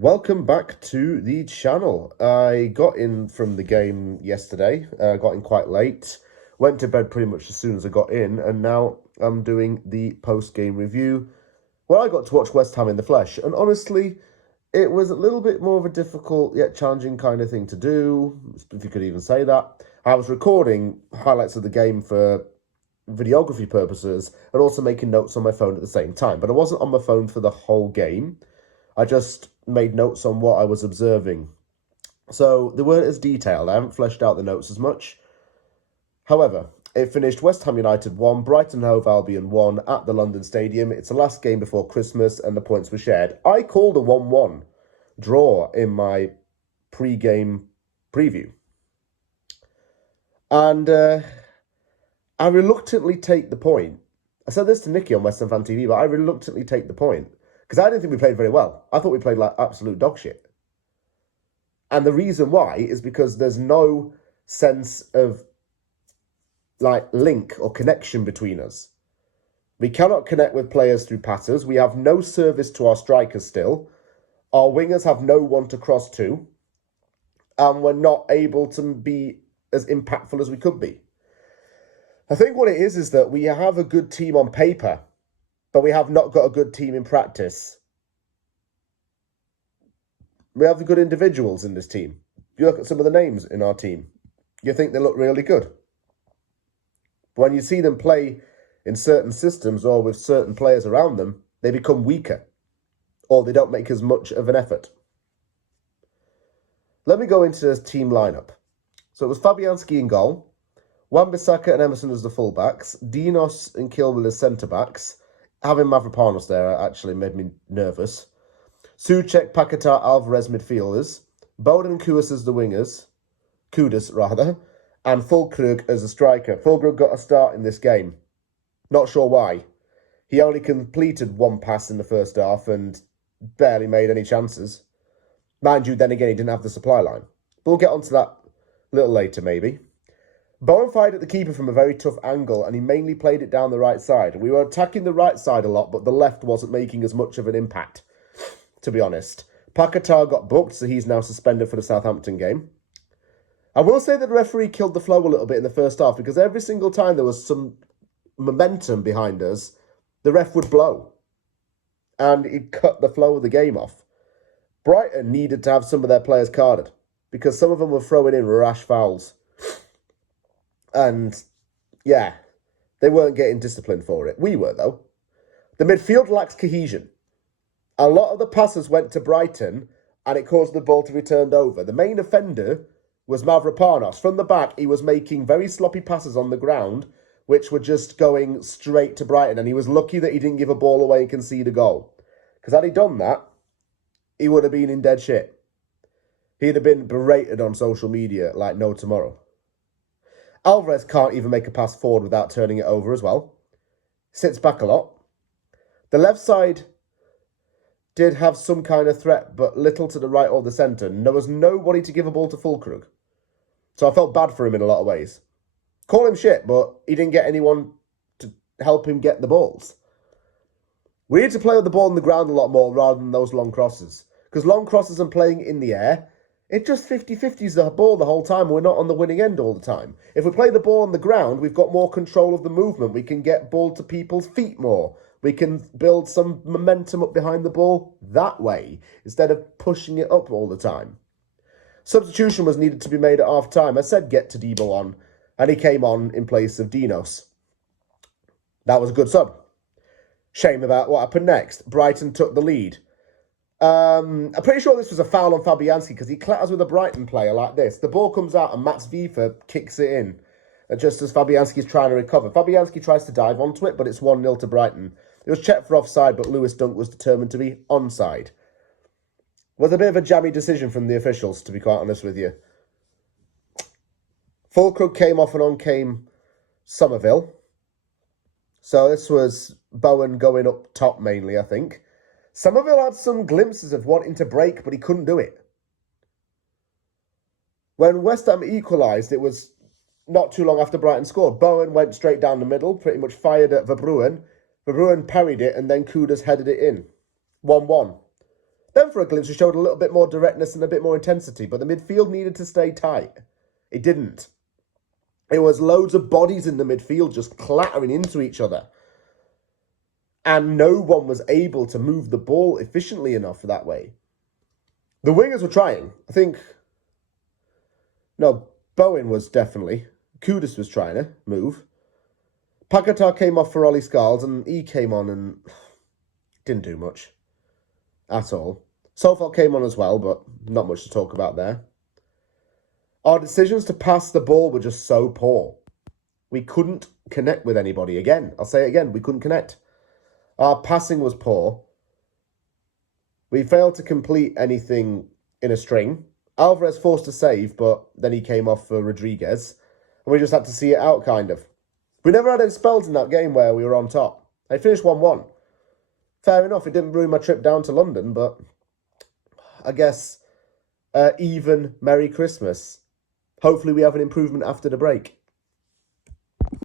Welcome back to the channel. I got in from the game yesterday, got in quite late, went to bed pretty much as soon as I got in, and now I'm doing the post-game review where I got to watch West Ham in the flesh. And honestly, it was a little bit more of a difficult yet challenging kind of thing to do, if you could even say that. I was recording highlights of the game for videography purposes and also making notes on my phone at the same time, but I wasn't on my phone for the whole game. I just made notes on what I was observing. So they weren't as detailed. I haven't fleshed out the notes as much. However, it finished West Ham United 1, Brighton Hove Albion 1 at the London Stadium. It's the last game before Christmas and the points were shared. I called a 1-1 draw in my pre-game preview. And I reluctantly take the point. I said this to Nicky on West Ham Fan TV, but I reluctantly take the point. Because I didn't think we played very well. I thought we played like absolute dog shit. And the reason why is because there's no sense of like link or connection between us. We cannot connect with players through passes. We have no service to our strikers still. Our wingers have no one to cross to. And we're not able to be as impactful as we could be. I think what it is that we have a good team on paper, but we have not got a good team in practice. We have the good individuals in this team. You look at some of the names in our team, you think they look really good. But when you see them play in certain systems or with certain players around them, they become weaker or they don't make as much of an effort. Let me go into this team lineup. So it was Fabianski in goal, Wan-Bissaka and Emerson as the fullbacks, Dinos and Kilwell as centre-backs. Having Mavropanos there actually made me nervous. Souček, Paquetá, Alvarez midfielders. Bowden and Kudus as the wingers. Kudus, rather. And Füllkrug as a striker. Füllkrug got a start in this game. Not sure why. He only completed one pass in the first half and barely made any chances. Mind you, then again, he didn't have the supply line. But we'll get onto that a little later, maybe. Bowen fired at the keeper from a very tough angle, and he mainly played it down the right side. We were attacking the right side a lot, but the left wasn't making as much of an impact, to be honest. Paquetá got booked, so he's now suspended for the Southampton game. I will say that the referee killed the flow a little bit in the first half, because every single time there was some momentum behind us, the ref would blow. And it cut the flow of the game off. Brighton needed to have some of their players carded, because some of them were throwing in rash fouls. And, yeah, they weren't getting disciplined for it. We were, though. The midfield lacks cohesion. A lot of the passes went to Brighton, and it caused the ball to be turned over. The main offender was Mavropanos. From the back, he was making very sloppy passes on the ground, which were just going straight to Brighton. And he was lucky that he didn't give a ball away and concede a goal. Because had he done that, he would have been in dead shit. He'd have been berated on social media like no tomorrow. Alvarez can't even make a pass forward without turning it over as well. Sits back a lot. The left side did have some kind of threat, but little to the right or the centre. And there was nobody to give a ball to Füllkrug. So I felt bad for him in a lot of ways. Call him shit, but he didn't get anyone to help him get the balls. We need to play with the ball on the ground a lot more rather than those long crosses. Because long crosses and playing in the air, it just 50-50s the ball the whole time. We're not on the winning end all the time. If we play the ball on the ground, we've got more control of the movement. We can get ball to people's feet more. We can build some momentum up behind the ball that way, instead of pushing it up all the time. Substitution was needed to be made at half-time. I said get Todibo on, and he came on in place of Dinos. That was a good sub. Shame about what happened next. Brighton took the lead. I'm pretty sure this was a foul on Fabianski because he clatters with a Brighton player like this. The ball comes out and Max Vifa kicks it in just as Fabianski's trying to recover. Fabianski tries to dive onto it, but it's 1-0 to Brighton. It was checked for offside, but Lewis Dunk was determined to be onside. Was a bit of a jammy decision from the officials, to be quite honest with you. Füllkrug came off and on came Somerville. So this was Bowen going up top mainly, I think. Somerville had some glimpses of wanting to break, but he couldn't do it. When West Ham equalised, it was not too long after Brighton scored. Bowen went straight down the middle, pretty much fired at Verbruggen. Verbruggen parried it, and then Kudus headed it in. 1-1. Then for a glimpse, we showed a little bit more directness and a bit more intensity, but the midfield needed to stay tight. It didn't. It was loads of bodies in the midfield just clattering into each other. And no one was able to move the ball efficiently enough that way. The wingers were trying. I think... No, Bowen was definitely. Kudus was trying to move. Paquetá came off for Ollie Scarles and he came on and didn't do much at all. Sofalt came on as well, but not much to talk about there. Our decisions to pass the ball were just so poor. We couldn't connect with anybody. Again, I'll say it again, we couldn't connect. Our passing was poor. We failed to complete anything in a string. Alvarez forced a save, but then he came off for Rodriguez. And we just had to see it out, kind of. We never had any spells in that game where we were on top. They finished 1-1. Fair enough, it didn't ruin my trip down to London, but I guess even Merry Christmas. Hopefully we have an improvement after the break.